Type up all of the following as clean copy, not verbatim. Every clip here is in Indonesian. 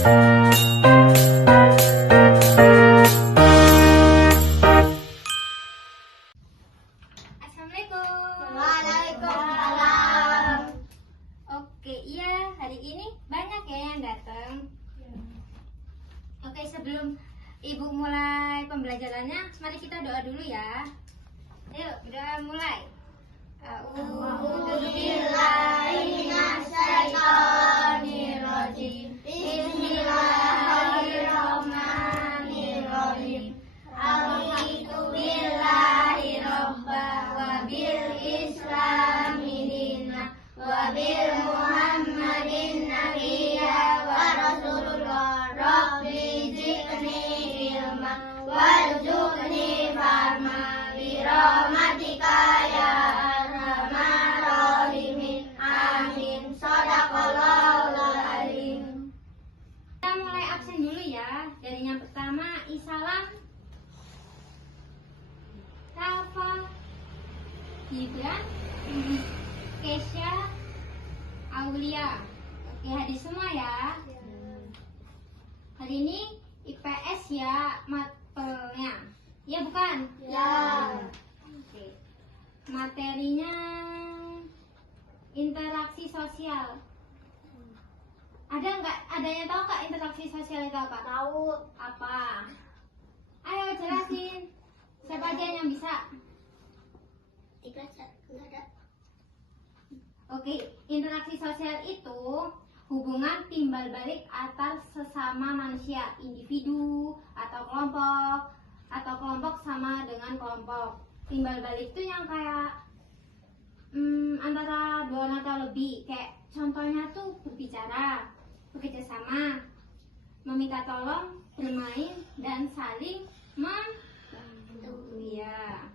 Assalamualaikum. Waalaikumsalam. Oke, iya, hari ini banyak ya yang datang. Oke, sebelum Ibu mulai pembelajarannya, mari kita doa dulu ya. Ayo, udah mulai. A'udzubillahiminasyaitonirrajim. Bismillahirrahmanirrahim. Raditu billahi robba wa bil islami dina wa bil muhammadin nabiyya wa rasulullah. Rabbi zidni ilma warzuqni fahma bi rahmatika ya arhamar rahimin. Amin. Shadaqallahul alim. Kita mulai absen dulu ya. Dari yang pertama, Isalam, Rafa, Gibran, Kesha, Aulia. Oke, hadir semua ya. Hari ini IPS ya mapelnya. Ya bukan? Ya. Oke. Materinya interaksi sosial. Ada yang tahu nggak interaksi sosial itu apa? Tahu. Apa? Ayo jelasin. Siapa aja yang bisa? Tiga enggak ada. Oke, interaksi sosial itu hubungan timbal balik antar sesama manusia, individu atau kelompok sama dengan kelompok. Timbal balik itu yang kayak antara dua orang atau lebih. Kayak contohnya tuh berbicara, bekerja sama, meminta tolong, bermain, dan saling membantu. Iya.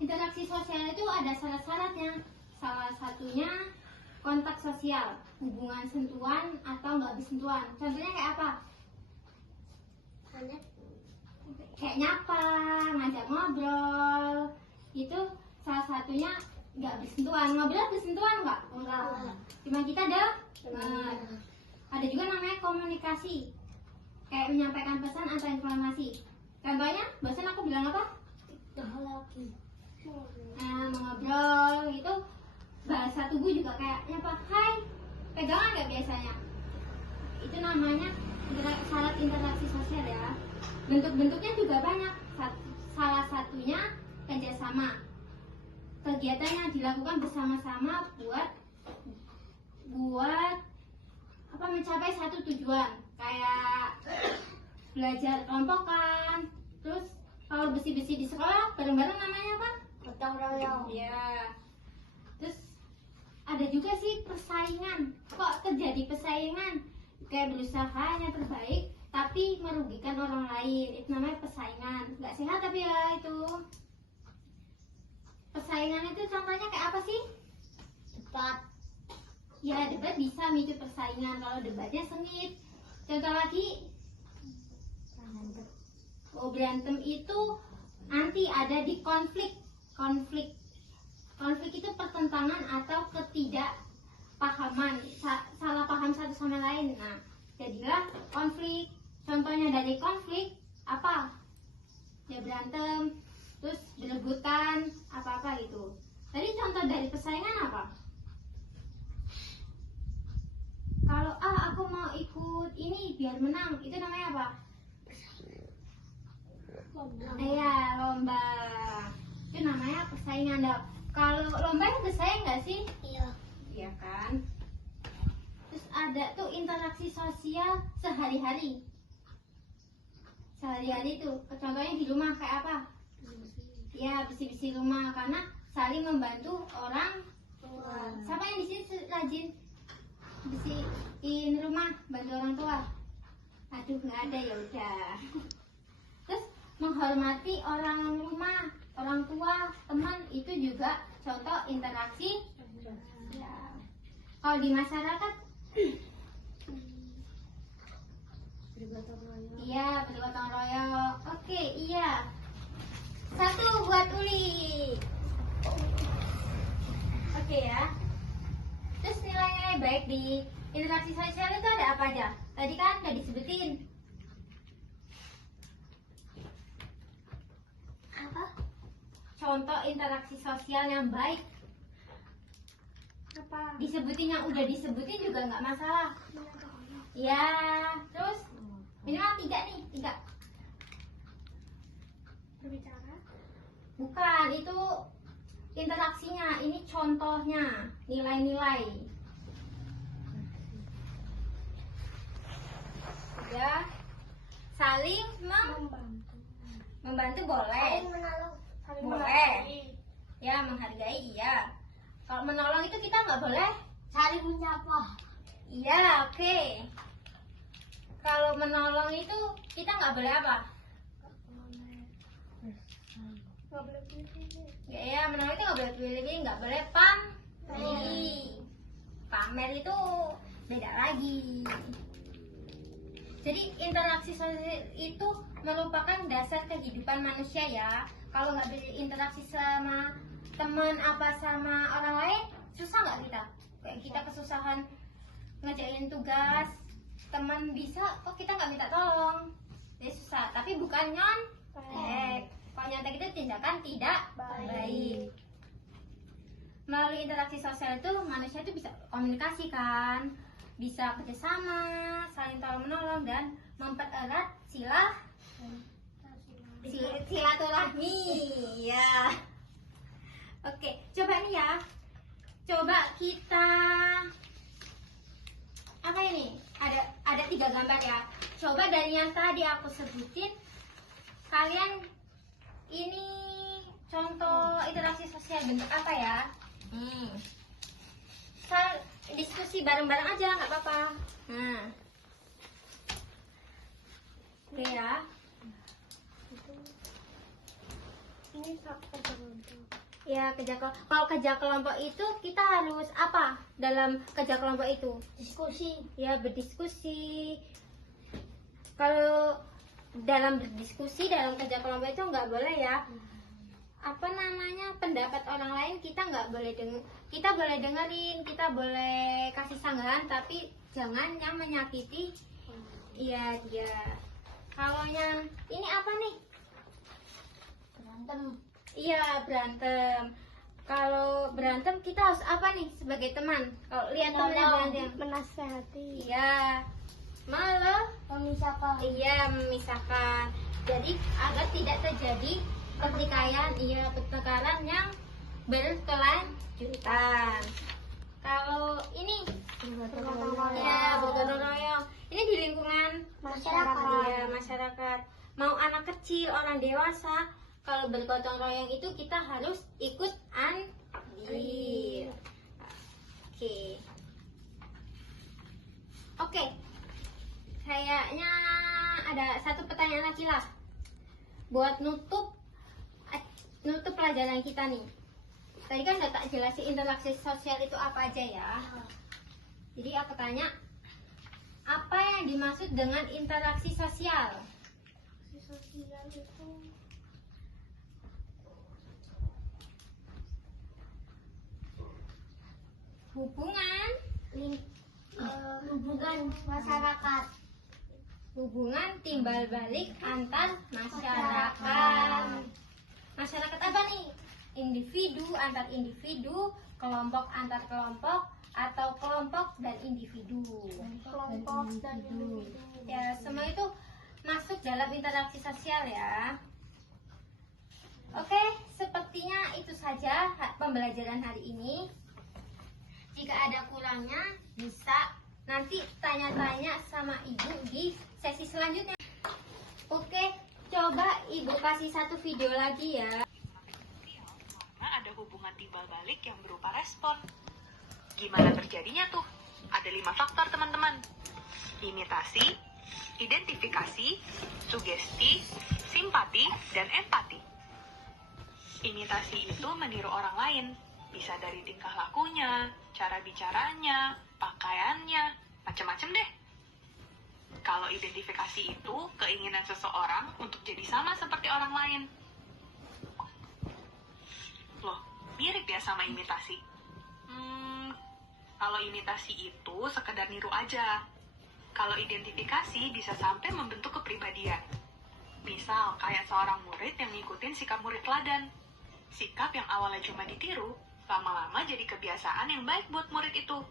Interaksi sosial itu ada syarat-syaratnya. Salah satunya kontak sosial, hubungan sentuhan atau nggak bersentuhan. Contohnya kayak apa? Kayak nyapa, ngajak ngobrol. Itu salah satunya nggak bersentuhan. Ngobrol bersentuhan nggak? Enggak. Cuma kita ada juga namanya komunikasi. Kayak menyampaikan pesan atau informasi. Contohnya, barusan aku bilang apa? Lagi. Nah, ngobrol itu bahasa tubuh juga kayak nyapa, hai, pegangan nggak biasanya? Itu namanya syarat interaksi sosial ya. Bentuk-bentuknya juga banyak. Salah satunya kerjasama. Kegiatan yang dilakukan bersama-sama buat mencapai satu tujuan. Kayak belajar kelompokan. Terus kalau besi-besi di sekolah bareng-bareng namanya apa? Gotong royong. Ya. Terus ada juga sih persaingan. Kok terjadi persaingan? Kayak berusaha yang terbaik tapi merugikan orang lain. Itu namanya persaingan. Nggak sehat tapi ya itu. Persaingan itu contohnya kayak apa sih? Debat. Ya, debat bisa micu persaingan kalau debatnya sengit. Contoh lagi, berantem itu nanti ada di konflik. Konflik itu pertentangan atau ketidakpahaman, salah paham satu sama lain. Nah, jadilah konflik. Contohnya dari konflik apa? Ya berantem, terus berebutan, apa-apa gitu. Tadi contoh dari persaingan apa? Kalau aku mau ikut ini biar menang, itu namanya apa? Iya, lomba. Itu namanya persaingan. Kalau lomba itu bersaing nggak sih? Iya. Iya kan. Terus ada tuh interaksi sosial sehari-hari. Sehari-hari tuh, contohnya di rumah kayak apa? Ya, besi-besi rumah karena saling membantu orang tua. Siapa yang di sini rajin bersihin rumah, bantu orang tua? Aduh, nggak ada, ya udah. Terus menghormati orang rumah, orang tua, teman, itu juga contoh interaksi. Ya. Kalau di masyarakat, iya, bergotong royong. Oke, iya. Satu buat Uli. Oke ya. Terus nilai-nilai baik di interaksi sosial itu ada apa aja? Tadi kan udah disebutin. Apa? Contoh interaksi sosial yang baik. Apa? Disebutin yang udah disebutin juga nggak masalah. Ya, terus minimal 3 nih, 3. Berbicara. Bukan, itu interaksinya. Ini contohnya, nilai-nilai. Ya, saling Membantu. membantu boleh. Saling menolong. Saling Boleh. menghargai. Ya, menghargai iya. Kalau menolong itu kita nggak boleh. Saling menyapa. Iya, oke. Kalau menolong itu kita nggak boleh apa? Nggak boleh pilih. Ya, menolong itu nggak boleh pilih, nggak boleh pamer. Pamer itu beda lagi. Jadi interaksi sosial itu merupakan dasar kehidupan manusia ya. Kalau nggak berinteraksi sama teman apa sama orang lain, susah nggak kita? Kayak kita kesusahan ngerjain tugas, teman bisa, kok kita nggak minta tolong? Jadi susah. Tapi bukan nyontek. Kalau nyontek itu tindakan tidak baik. Melalui interaksi sosial itu manusia itu bisa komunikasi kan, bisa kerjasama, saling tolong menolong dan mempererat silaturahmi. Ya. Oke, coba nih ya. Coba kita apa ini? Ada 3 gambar ya. Coba dari yang tadi aku sebutin, kalian ini contoh interaksi sosial bentuk apa ya? Diskusi bareng-bareng aja, nggak apa-apa. Nah, oke ya. Ini faktor tertentu. Ya, kalau kerja kelompok itu kita harus apa dalam kerja kelompok itu? Diskusi. Ya, berdiskusi. Kalau dalam berdiskusi dalam kerja kelompok itu nggak boleh ya. Apa namanya, pendapat orang lain kita nggak boleh kita boleh dengerin, kita boleh kasih sanggahan, tapi jangan yang menyakiti. Iya dia. Kalau yang ini apa nih? Berantem. Iya, berantem. Kalau berantem kita harus apa nih sebagai teman? Kalau lihat temannya berantem, Menasehati. iya, malah Memisahkan. iya memisahkan. Jadi agar tidak terjadi pertengkaran yang berkelanjutan. Kalau ini ya bergotong royong. Ini di lingkungan Masyarakat. ya, masyarakat. Mau anak kecil, orang dewasa, kalau bergotong royong itu kita harus ikut andil. Oke. Kayaknya ada satu pertanyaan lagi lah. Buat nutup pelajaran kita nih. Tadi kan udah tak jelasin interaksi sosial itu apa aja ya. Jadi aku tanya, apa yang dimaksud dengan interaksi sosial? Sosial itu Hubungan hubungan masyarakat. Hubungan timbal balik antar masyarakat. Masyarakat apa nih? Individu antar individu, kelompok antar kelompok, atau kelompok dan individu. Kelompok dan individu. Ya, semua itu masuk dalam interaksi sosial ya. Oke, sepertinya itu saja pembelajaran hari ini. Jika ada kurangnya, bisa nanti tanya-tanya sama ibu di sesi selanjutnya. Oke, coba ibu kasih satu video lagi ya. Ada hubungan timbal balik yang berupa respon. Gimana terjadinya tuh? Ada 5 faktor teman-teman. Imitasi, identifikasi, sugesti, simpati, dan empati. Imitasi itu meniru orang lain. Bisa dari tingkah lakunya, cara bicaranya, pakaiannya, macam-macam deh. Kalau identifikasi itu keinginan seseorang untuk jadi sama seperti orang lain. Loh, mirip ya sama imitasi? Kalau imitasi itu sekedar niru aja. Kalau identifikasi bisa sampai membentuk kepribadian. Misal, kayak seorang murid yang ngikutin sikap murid teladan. Sikap yang awalnya cuma ditiru, lama-lama jadi kebiasaan yang baik buat murid itu.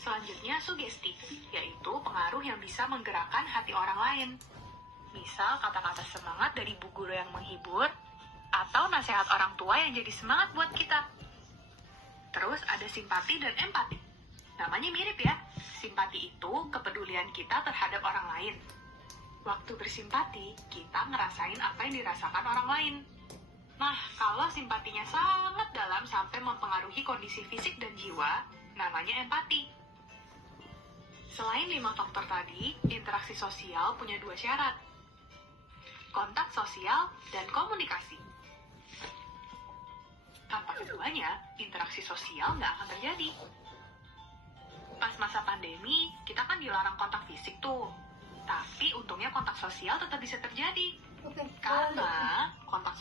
Selanjutnya, sugesti, yaitu pengaruh yang bisa menggerakkan hati orang lain. Misal, kata-kata semangat dari bu guru yang menghibur, atau nasihat orang tua yang jadi semangat buat kita. Terus ada simpati dan empati. Namanya mirip ya. Simpati itu kepedulian kita terhadap orang lain. Waktu bersimpati, kita ngerasain apa yang dirasakan orang lain. Nah, kalau simpatinya sangat dalam sampai mempengaruhi kondisi fisik dan jiwa, namanya empati. Selain 5 faktor tadi, interaksi sosial punya 2 syarat. Kontak sosial dan komunikasi. Tanpa keduanya, interaksi sosial nggak akan terjadi. Pas masa pandemi, kita kan dilarang kontak fisik tuh. Tapi untungnya kontak sosial tetap bisa terjadi. Karena kontak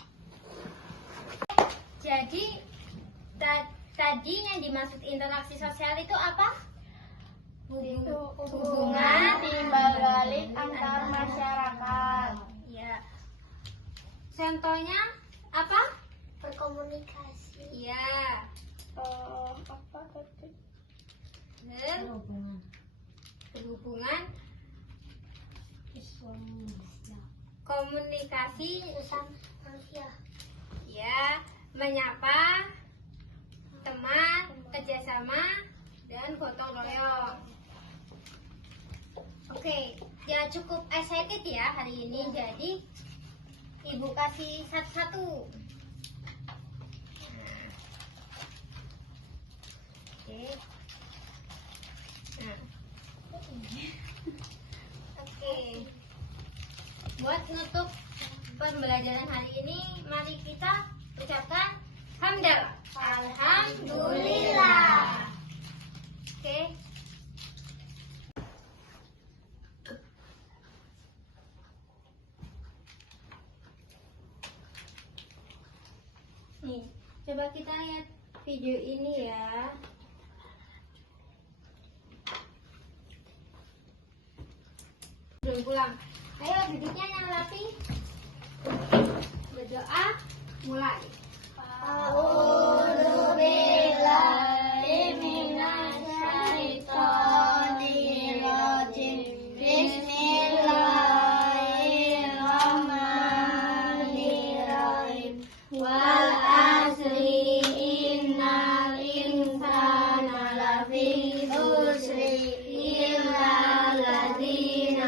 Jadi tadi yang dimaksud interaksi sosial itu apa? Hubungan timbal balik antar masyarakat. Ya. Contohnya apa? Berkomunikasi. Ya. Apa tadi? Berhubungan, komunikasi, Sesama manusia. ya, menyapa, teman, kerjasama, dan gotong royong. Oke, ya cukup excited ya hari ini. Jadi ibu kasih satu-satu. Nah. Oke. Nah. Oke. Buat nutup pembelajaran hari ini, mari kita ucapkan hamdalah. Alhamdulillah. Oke. Nih, coba kita lihat video ini ya. Belum pulang. Ayo duduknya yang rapi. Berdoa, mulai. A'udzu billahi minasyaitonir rajim. Bismillahirrahmanirrahim. Wal asri innal insana lafi khusri illa alladzina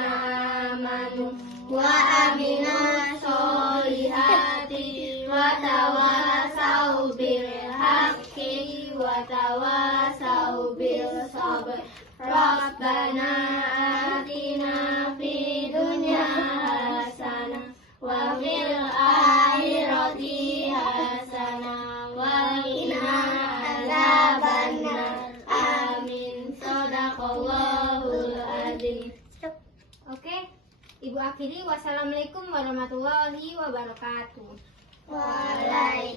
amanu wa amilus solihati wa tawasau bil haqqi wa tawasau bil sabr. Rabbana atina fid dunya hasanah wa fil akhirati hasanah wa qina adzabannar. Amin. Shadaqallahul adzim. Oke, Ibu akhiri. Wassalamualaikum warahmatullahi wabarakatuh. Waalaikumsalam.